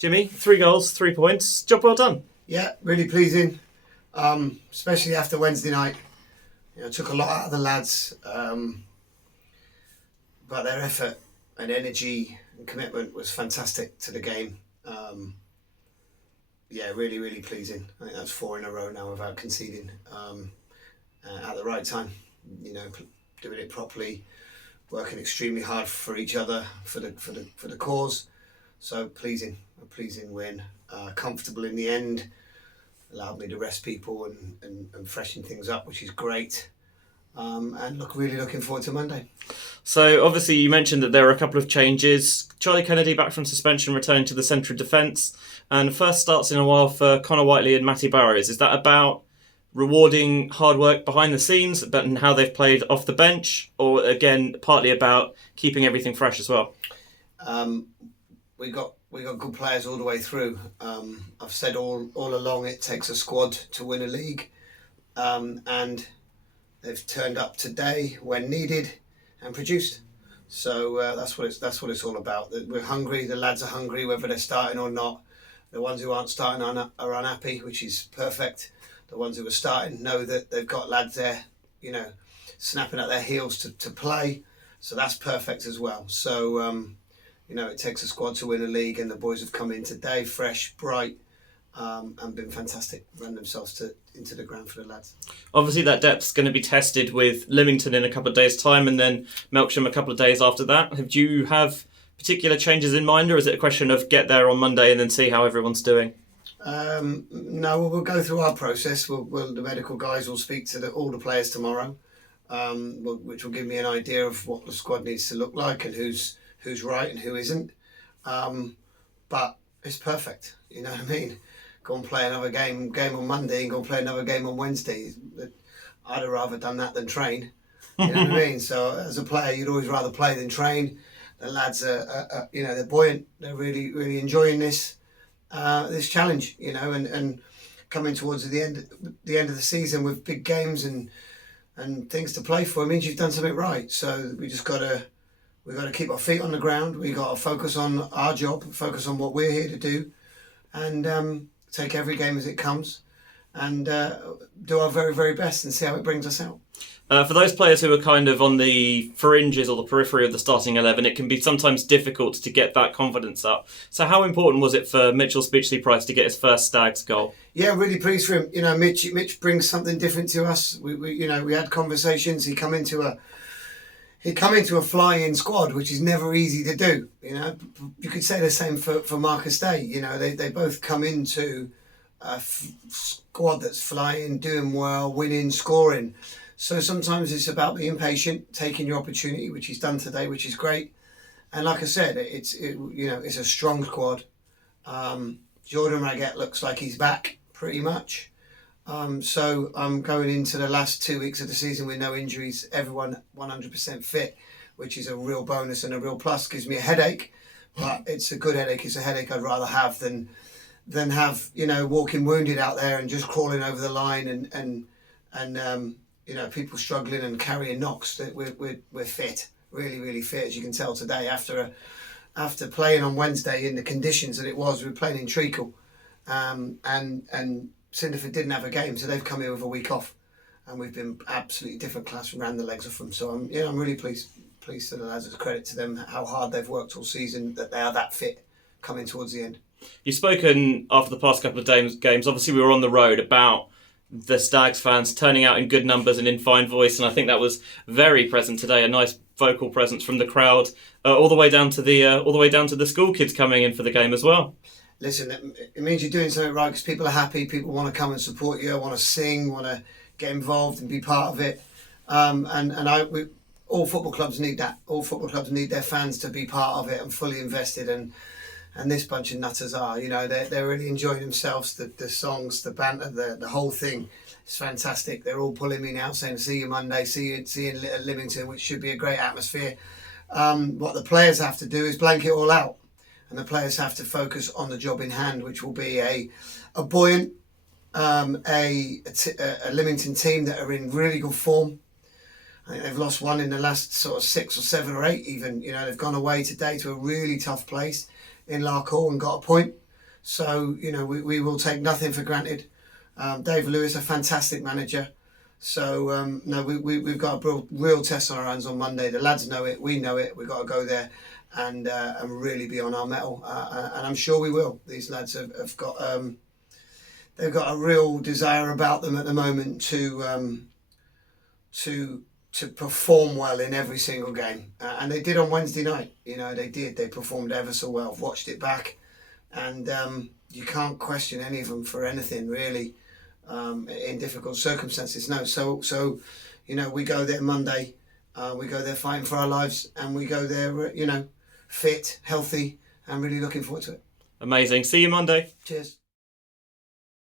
Jimmy, 3 goals, 3 points. Job well done. Yeah, really pleasing, especially after Wednesday night. Took a lot out of the lads, but their effort and energy and commitment was fantastic to the game. Really, really pleasing. I think that's 4 in a row now without conceding at the right time. Doing it properly, working extremely hard for each other, for the cause. So a pleasing win. Comfortable in the end. Allowed me to rest people and freshen things up, which is great. And really looking forward to Monday. So obviously you mentioned that there are a couple of changes. Charlie Kennedy back from suspension, returning to the centre of defence, and first starts in a while for Connor Whiteley and Matty Barrows. Is that about rewarding hard work behind the scenes, but how they've played off the bench, or again partly about keeping everything fresh as well? We got good players all the way through. I've said all along it takes a squad to win a league, and they've turned up today when needed and produced. So that's what it's all about. We're hungry. The lads are hungry, whether they're starting or not. The ones who aren't starting are unhappy, which is perfect. The ones who are starting know that they've got lads there, snapping at their heels to play. So that's perfect as well. So, it takes a squad to win a league, and the boys have come in today, fresh, bright, and been fantastic. Ran themselves into the ground for the lads. Obviously, that depth's going to be tested with Lymington in a couple of days' time, and then Melksham a couple of days after that. Do you have particular changes in mind, or is it a question of get there on Monday and then see how everyone's doing? No, we'll go through our process. The medical guys will speak to all the players tomorrow, which will give me an idea of what the squad needs to look like and who's right and who isn't. But it's perfect. You know what I mean? Go and play another game on Monday and go and play another game on Wednesday. I'd have rather done that than train. You know what I mean? So as a player, you'd always rather play than train. The lads are they're buoyant. They're really, really enjoying this challenge, and coming towards the end of the season with big games and things to play for. It means you've done something right. So we've got to keep our feet on the ground. We got to focus on our job, focus on what we're here to do, and take every game as it comes, and do our very, very best and see how it brings us out. For those players who are kind of on the fringes or the periphery of the starting 11, it can be sometimes difficult to get that confidence up. So how important was it for Mitchell Speechley-Price to get his first Stags goal? Yeah, I'm really pleased for him. Mitch brings something different to us. We had conversations. He come into a fly-in squad, which is never easy to do. You could say the same for Marcus Day. They both come into a squad that's flying, doing well, winning, scoring. So sometimes it's about being patient, taking your opportunity, which he's done today, which is great. And like I said, it's a strong squad. Jordan Raggett looks like he's back pretty much. So I'm going into the last 2 weeks of the season with no injuries, everyone 100% fit, which is a real bonus and a real plus. Gives me a headache, but it's a good headache. It's a headache I'd rather have than have walking wounded out there and just crawling over the line and people struggling and carrying knocks. That we're fit, really, really fit, as you can tell today. After playing on Wednesday in the conditions that it was, we were playing in treacle, and Cinderford didn't have a game, so they've come here with a week off, and we've been absolutely different class and ran the legs off them. So I'm really pleased to the lads. It's a credit to them how hard they've worked all season, that they are that fit coming towards the end. You've spoken after the past couple of games. Obviously, we were on the road about the Stags fans turning out in good numbers and in fine voice, and I think that was very present today. A nice vocal presence from the crowd, all the way down to the school kids coming in for the game as well. Listen, it means you're doing something right because people are happy. People want to come and support you, want to sing, want to get involved and be part of it. All football clubs need that. All football clubs need their fans to be part of it and fully invested. And this bunch of nutters are, they're really enjoying themselves. The songs, the banter, the whole thing is fantastic. They're all pulling me now, saying, "See you Monday, see you at Lymington," which should be a great atmosphere. What the players have to do is blank it all out, and the players have to focus on the job in hand, which will be a buoyant, a Lymington team that are in really good form. I think they've lost one in the last sort of 6 or 7 or 8 even. They've gone away today to a really tough place in Larkhall and got a point. So, we will take nothing for granted. Dave Lewis, a fantastic manager. So, no, we've got a real test on our hands on Monday. The lads know it. We know it. We've got to go there and really be on our mettle. And I'm sure we will. These lads have got... they've got a real desire about them at the moment to perform well in every single game, and they did on Wednesday night. They did. They performed ever so well. I've watched it back, and you can't question any of them for anything really in difficult circumstances. No, so we go there Monday. We go there fighting for our lives, and we go there fit, healthy, and really looking forward to it. Amazing. See you Monday. Cheers.